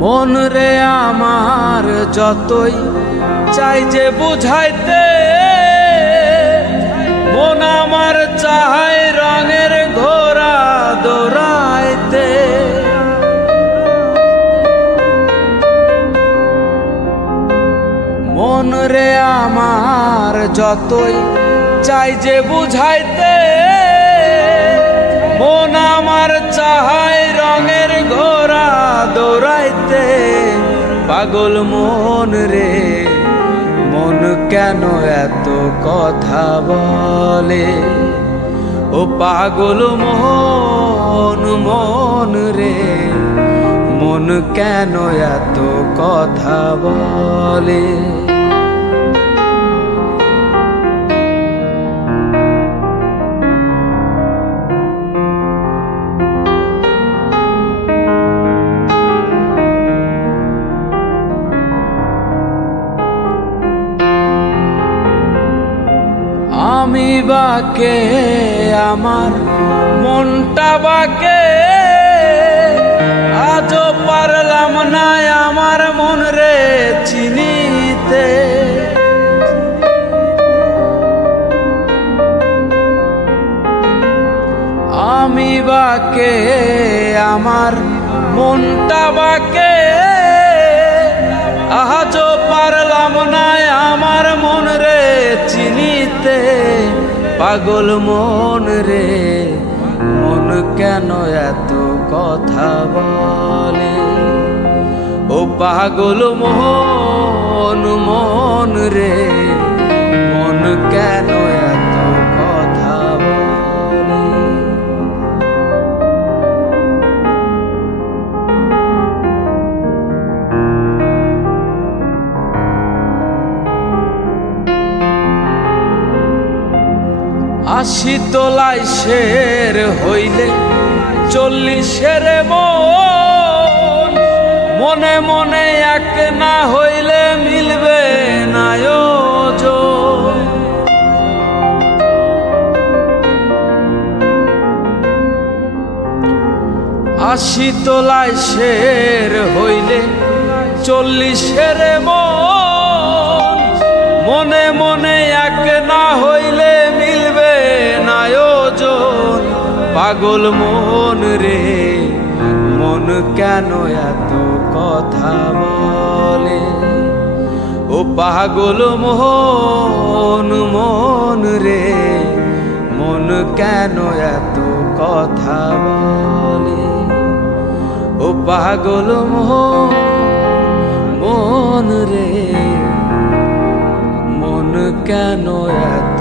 মন রে আমার যতই চাই যে বুঝাইতে, মন আমার চায় রঙের ঘোড়া দৌড়াইতে। মন রে আমার যতই চাই যে বুঝাইতে, মন আমার চায় রঙের ঘোড়া দৌড়াইতে। পাগল মন রে মন কেন এত কথা বলে, ও পাগল মন মন রে মন কেন এত কথা বলে। আমি বাকে আমার মনটা বাকে, আজও পারলাম না আমার মন রে চিনিতে। আমি বাকে আমার মনটা বাকে, আজও পারলাম না আমার মন রে চিনিতে। পাগল মন রে মন কেন এত কথা বলে, ও পাগল মন মন রে মন কেন এত কথা বলে। আশি তোলাই শের হইলে 40-এর মন, মনে মনে এক না হইলে মিলবে না ওজন। আশি তোলাই শের হইলে 40-এর মন, মনে মনে এক না হইলে মিলবে না ওজন। পাগল মন রে মন কেন এত কথা বলে, ও পাগল মন মন রে মন কেন এত কথা বলে, ও পাগল মন রে মন কেন এত